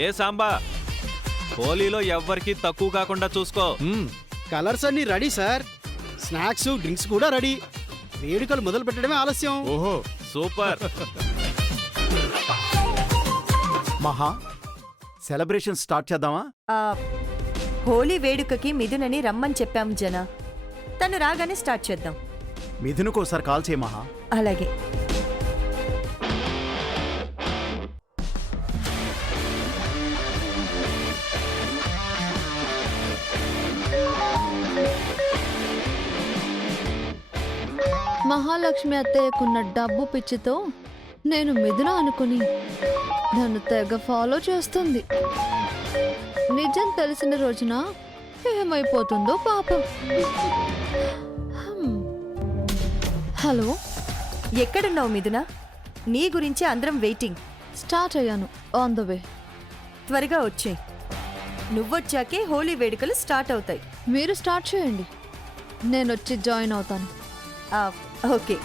ఏ సాంబా, హోలీలో ఎవ్వరికి తక్కువ కాకుండా చూసుకో. కలర్స్ అన్ని రెడీ సార్. స్నాక్స్ డ్రింక్స్ కూడా రెడీ. వేడుకలు మొదలు పెట్టడమే ఆలస్యం. ఓహో సూపర్. మహా, సెలబ్రేషన్ స్టార్ట్ చేద్దామా? హోలీ వేడుకకి మిథునని రమ్మని చెప్పాం జన. తను రాగానే స్టార్ట్ చేద్దాం. మిథునకు ఒకసారి కాల్ చేయి మహా. అలాగే. మహాలక్ష్మి అత్తయ్యకున్న డబ్బు పిచ్చితో నేను మిథున అనుకుని నన్ను తెగ ఫాలో చేస్తుంది. నిజం తెలిసిన రోజున ఏమైపోతుందో పాపం. హలో, ఎక్కడున్నావు మిథున? నీ గురించి అందరం వెయిటింగ్. స్టార్ట్ అయ్యాను, ఆన్ ద వే. త్వరగా వచ్చే. నువ్వొచ్చాకే హోలీ వేడుకలు స్టార్ట్ అవుతాయి. మీరు స్టార్ట్ చేయండి, నేను వచ్చి జాయిన్ అవుతాను. ఓకే.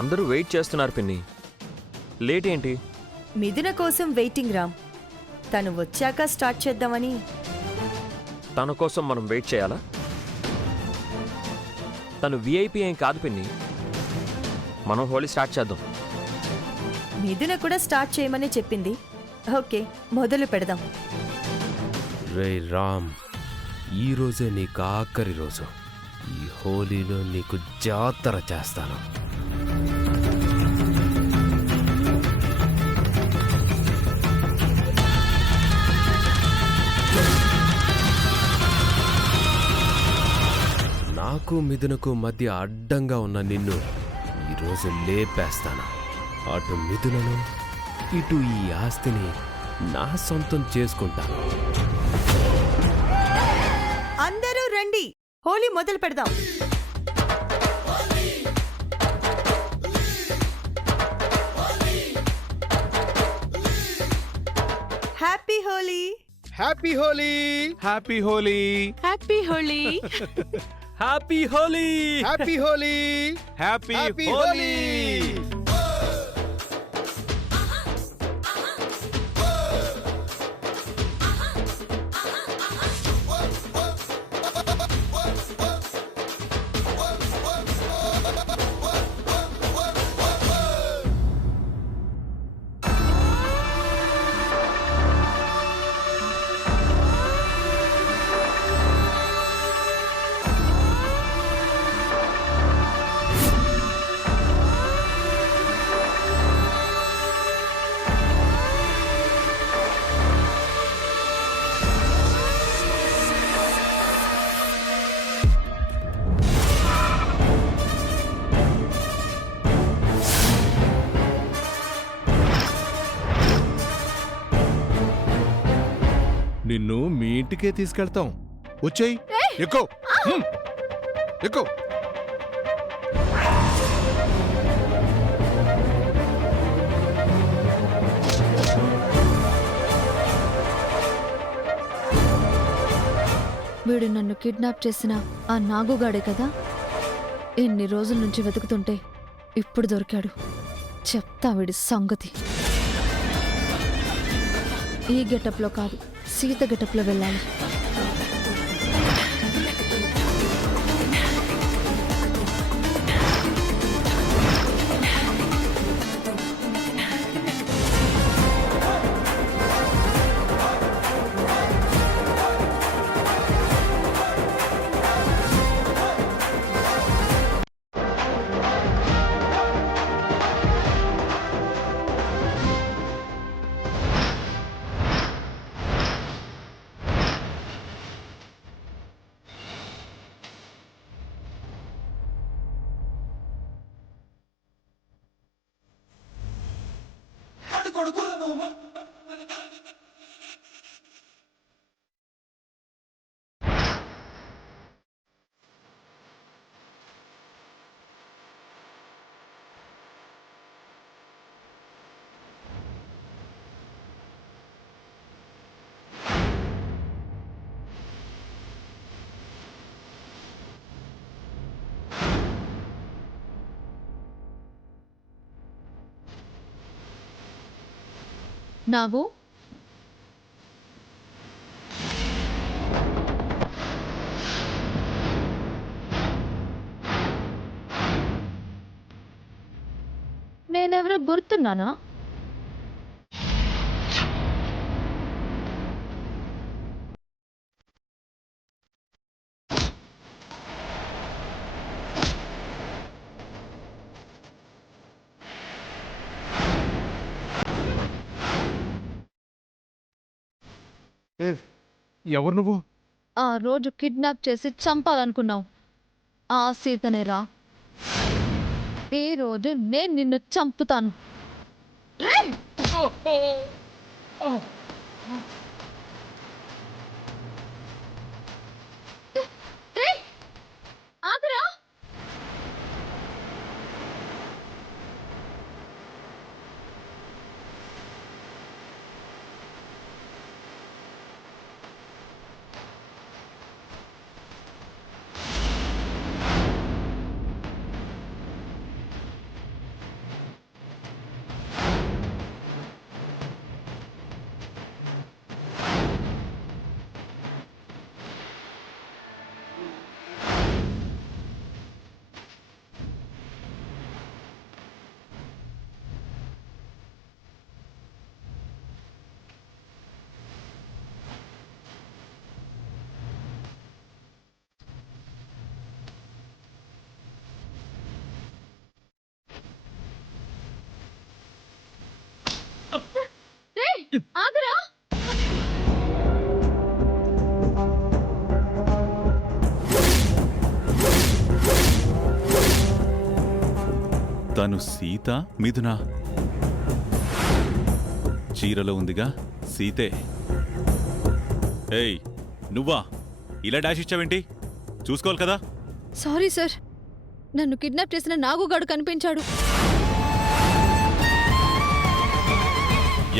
అందరూ వెయిట్ చేస్తున్నారు పిన్ని, లేట్ ఏంటి? మిథున కోసం వెయిటింగ్ రామ్. తను వచ్చాక స్టార్ట్ చేద్దామని. తన కోసం మనం వెయిట్ చేయాలా? తను విఐపి ఏం కాదు పిన్ని, మనం హోలీ స్టార్ట్ చేద్దాం. మిథున కూడా స్టార్ట్ చేయమని చెప్పింది. ఓకే, మొదలు పెడదాం. రే రామ్, ఈ రోజే నీకు ఆఖరి రోజు. ఈ హోలీలో నీకు జాతర చేస్తాను. నాకు మిథునకు మధ్య అడ్డంగా ఉన్న నిన్ను ఈరోజు లేపేస్తాను. అటు మిథునను, ఇటు ఈ ఆస్తిని నా సొంతం చేసుకుంటాను. అందరూ రండి, హోలీ మొదలు పెడదాం. Happy Holi. Happy Holi. Happy Holi. Happy Holi. Happy Holi. Happy Holi. Happy Holi. నిన్ను మీ ఇంటికే తీసుకెళ్తాం. వచ్చేయ్, ఎక్కు ఎక్కు. వీడు నన్ను కిడ్నాప్ చేసిన ఆ నాగుగాడే కదా. ఎన్ని రోజుల నుంచి వెతుకుతుంటే ఇప్పుడు దొరికాడు. చెప్తా వీడి సంగతి. ఈ గెటప్లో కాదు, సీత గెటప్లో వెళ్ళాలి. నాగు నేనెవరో గుర్తున్నానా? ఎవరు నువ్వు? ఆ రోజు కిడ్నాప్ చేసి చంపాలనుకున్నావు ఆ సీతనేరా. ఈ రోజు నేను నిన్ను చంపుతాను. ఆగురా. ఆగురా. తను సీత మిథున చీరలో ఉందిగా సీతే. ఏయ్ నువ్వా ఇలా డాష్ ఇచ్చావేంటి? చూసుకోవాలి కదా. సారీ సార్, నన్ను కిడ్నాప్ చేసిన నాగుగాడు కనిపించాడు.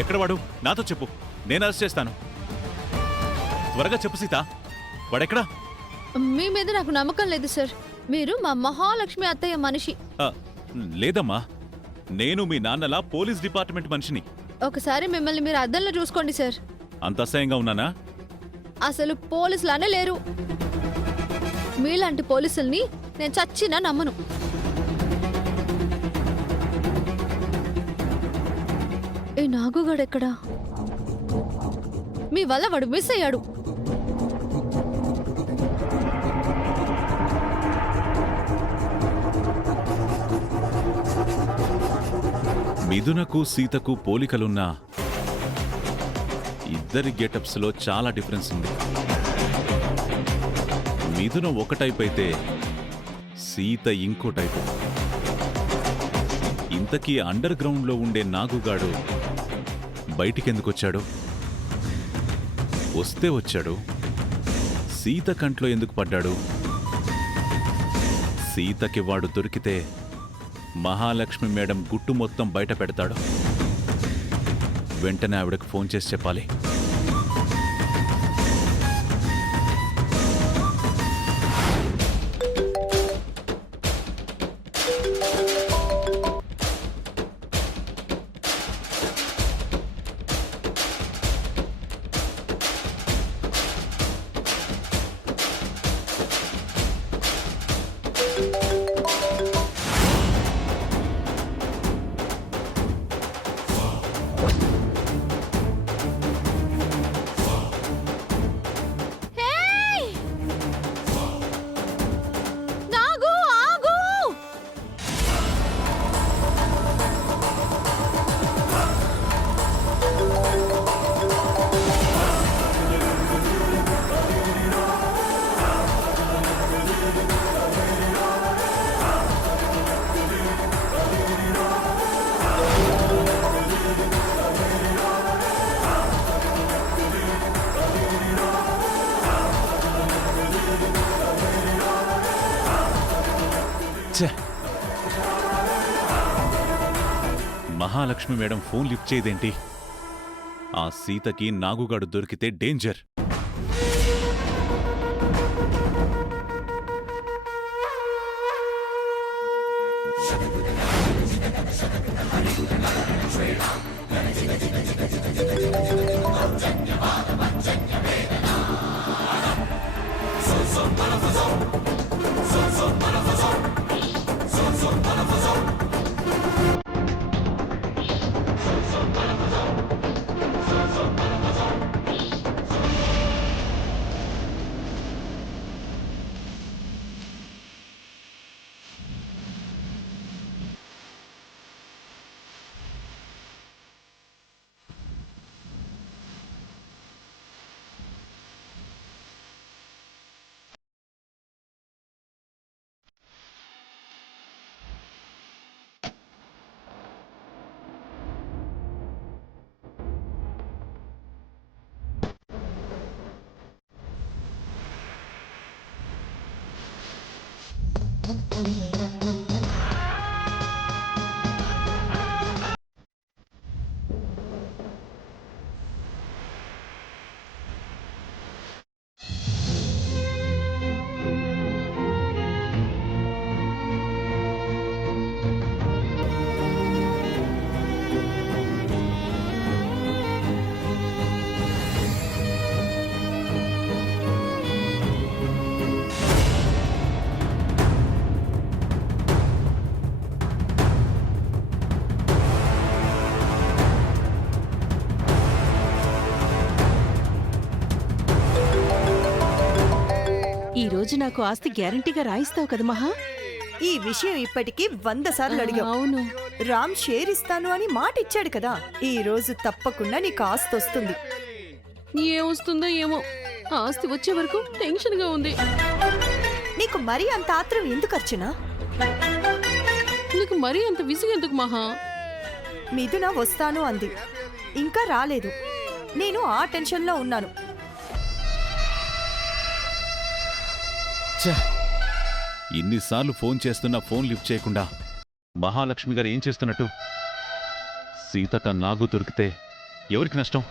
ఎక్కడ వాడు? నాతో చెప్పు, నేను అరెస్ట్ చేస్తాను. త్వరగా చెప్పు సీత, వాడెక్కడా? మీ మీద నాకు నమ్మకం లేదు సార్. మీరు మా మహాలక్ష్మి అత్తయ్య మనిషి. లేదమ్మా, నేను మీ నాన్నలా పోలీస్ డిపార్ట్మెంట్ మనిషిని. ఒకసారి మిమ్మల్ని మీరు అద్దంలో చూసుకోండి సార్. అంత అసహ్యంగా ఉన్నానా? అసలు పోలీసులానే లేరు. మీలాంటి పోలీసుల్ని నేను చచ్చినా నమ్మను. ఈ నాగుగాడెక్కడా? మీ వల్ల వాడు మిస్ అయ్యాడు. మిథునకు సీతకు పోలికలున్నా ఇద్దరి గెటప్స్ లో చాలా డిఫరెన్స్ ఉంది. మిథున ఒక టైప్ అయితే సీత ఇంకో టైపు. ఇంతకీ అండర్ గ్రౌండ్ లో ఉండే నాగుగాడు బయటికెందుకొచ్చాడు? వస్తే వచ్చాడు, సీత కంట్లో ఎందుకు పడ్డాడు? సీతకి వాడు దొరికితే మహాలక్ష్మి మేడం గుట్టు మొత్తం బయట పెడతాడు. వెంటనే ఆవిడకు ఫోన్ చేసి చెప్పాలి. మహాలక్ష్మి మేడం ఫోన్ లిఫ్ట్ చేయదేంటి? ఆ సీతకి నాగుగాడు దొరికితే డేంజర్. ఈ రోజు నాకు ఆస్తి గ్యారంటీగా రాయిస్తావు కదా మహా? ఈ విషయం ఇప్పటికీ 100 సార్లు అడిగావు. అవును. రామ్ షేర్ ఇస్తాను అని మాట ఇచ్చాడు కదా. ఈ రోజు తప్పకుండా నీకు ఆస్తి వస్తుంది. ఏమొస్తుందో ఏమో, ఆస్తి వచ్చే వరకు టెన్షన్ గా ఉంది. నీకు మరీ అంత ఆత్రం ఎందుకు అర్చనా? నీకు మరీ అంత విసుగెందుకు మహా? మిథున వస్తాను అంది, ఇంకా రాలేదు. నేను ఆ టెన్షన్లో ఉన్నాను. ఇన్నిసార్లు ఫోన్ చేస్తున్నా ఫోన్ లిఫ్ట్ చేయకుండా మహాలక్ష్మి గారు ఏం చేస్తున్నట్టు? సీతక నాగు దొరికితే ఎవరికి నష్టం?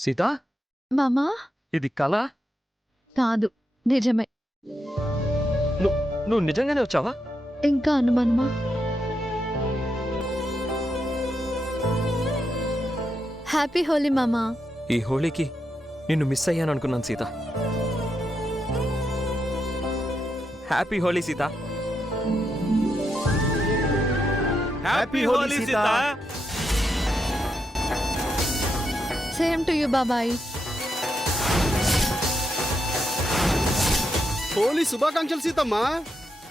సీత, మామా ఇది కళ? కాదు, నిజమే. నువ్వు నిజంగానే వచ్చావా? ఇంకా అనుమానమా? హ్యాపీ హోలీ మామా. ఈ హోలీకి నిన్ను మిస్ అయ్యాను అనుకున్నాను Sita. Happy Holi Sita. Happy Holi Sita. Same to you బాబాయ్. హోలీ శుభాకాంక్షలు సీతమ్మ.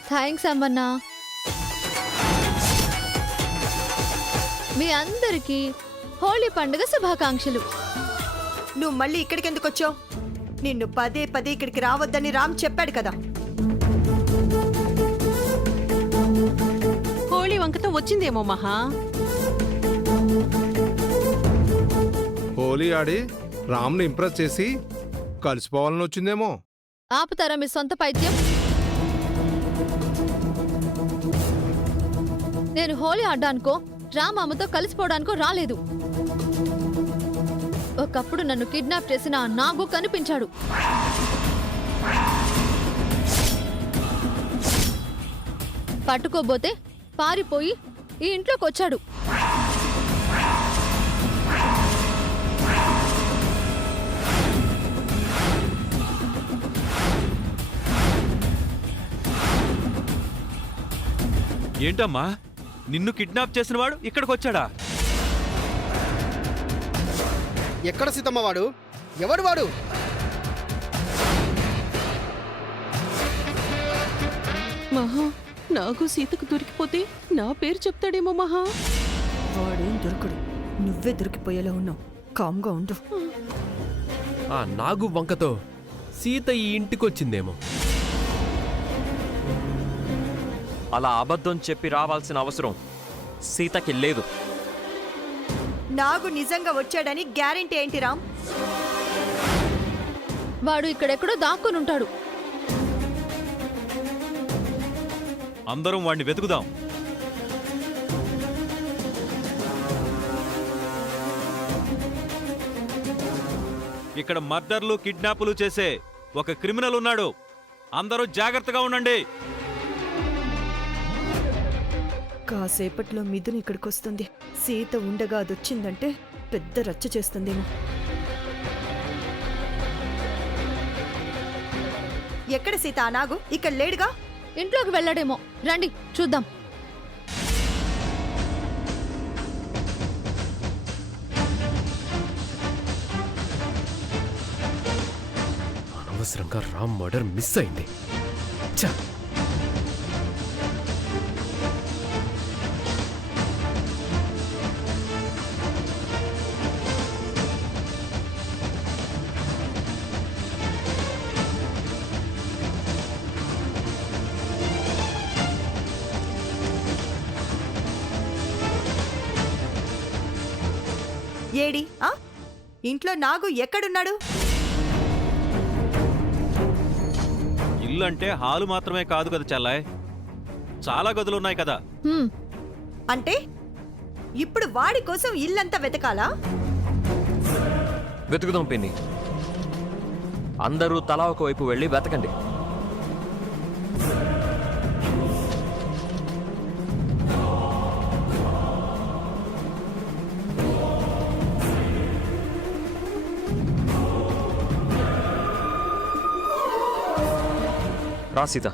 థ్యాంక్స్ అమ్మన్నా. మీ అందరికీ హోలీ పండుగ శుభాకాంక్షలు. నువ్వు మళ్ళీ ఇక్కడికి ఎందుకు వచ్చావు? నిన్ను పదే పదే ఇక్కడికి రావద్దని రామ్ చెప్పాడు కదా. హోళీ వంకతో వచ్చిందేమో మహా. హోలీ ఆడి రామ్ని ఇంప్రెస్ చేసి కలిసిపోవాలని వచ్చిందేమో. ఆపుతారా మీ సొంత పైత్యం? నేను హోలీ ఆడ్డానికో రామమ్మతో కలిసిపోవడానికో రాలేదు. ఒకప్పుడు నన్ను కిడ్నాప్ చేసిన ఆ నాగు కనిపించాడు. పట్టుకోబోతే పారిపోయి ఈ ఇంట్లోకి వచ్చాడు. ఏంటమ్మా, నిన్ను కిడ్నాప్ చేసిన వాడు ఇక్కడికి వచ్చాడా? ఎక్కడ సీతమ్మ వాడు? ఎవడు వాడు? మహా, నాకు సీతకు దొరికిపోతే నా పేరు చెప్తాడేమో మహా. వాడేం దొరకడు, నువ్వే దొరికిపోయేలా ఉన్నావు. కామ్గా ఉండు. ఆ నాగు వంకతో సీత ఈ ఇంటికొచ్చిందేమో. అలా అబద్ధం చెప్పి రావాల్సిన అవసరం సీతకి లేదు. నాగు నిజంగా వచ్చాడని గ్యారెంటీ ఏంటి రామ్? వాడు ఇక్కడెక్కడో దాక్కునుంటాడు. అందరం వాడిని వెతుకుదాం. ఇక్కడ మర్డర్లు కిడ్నాపులు చేసే ఒక క్రిమినల్ ఉన్నాడు. అందరూ జాగ్రత్తగా ఉండండి. కాసేపట్లో మిథున్ ఇక్కడికి వస్తుంది. సీత ఉండగా అదొచ్చిందంటే పెద్ద రచ్చ చేస్తుందేమో. ఎక్కడ సీత? ఆ నాగు ఇక్కడ లేడుగా. ఇంట్లోకి వెళ్ళాడేమో. రండి చూద్దాం. అనవసరంగా రామ్ మర్డర్ మిస్ అయింది. ఛ! ఏడి ఆ ఇంట్లో నాగు ఎక్కడున్నాడు? ఇల్లు అంటే హాలు మాత్రమే కాదు కదా చెల్లాయ్, చాలా గదులున్నాయి కదా. అంటే ఇప్పుడు వాడి కోసం ఇల్లంతా వెతకాలా? వెతుకుదాం పిన్ని. అందరూ తలా ఒకవైపు వెళ్ళి వెతకండి. రా సీత.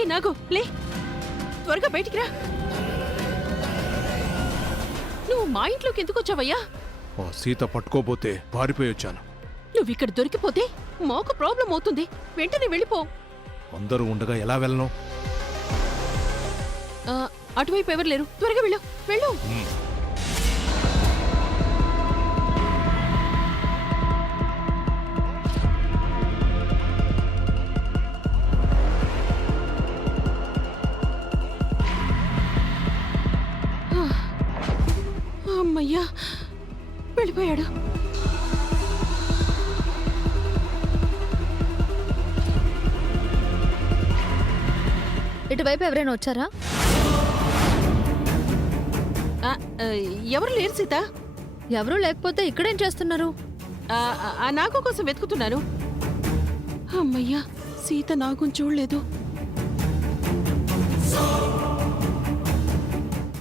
ఏ నాగు, లే, త్వరగా బయటికి రా. నువ్వు మా ఇంట్లోకి ఎందుకు వచ్చావయ్యా? ఆ సీత పట్టుకోపోతే పారిపోయి వచ్చాను. నువ్వు ఇక్కడ దొరికిపోతే మాకు ప్రాబ్లం అవుతుంది. వెంటనే వెళ్ళిపో. అందరూ ఉండగా ఎలా వెళ్ళను? అటువైపు ఎవరు లేరు. త్వరగా వెళ్ళు, వెళ్ళు. అమ్మయ్యా, వెళ్ళిపోయాడు. ఇటువైపు ఎవరైనా వచ్చారా? ఎవరు లేరు సీత. ఎవరూ లేకపోతే ఇక్కడేం చేస్తున్నారు? ఆ నాగు కోసం వెతుకుతున్నాను. అమ్మయ్యా, సీత నాగుని చూడలేదు. ఆ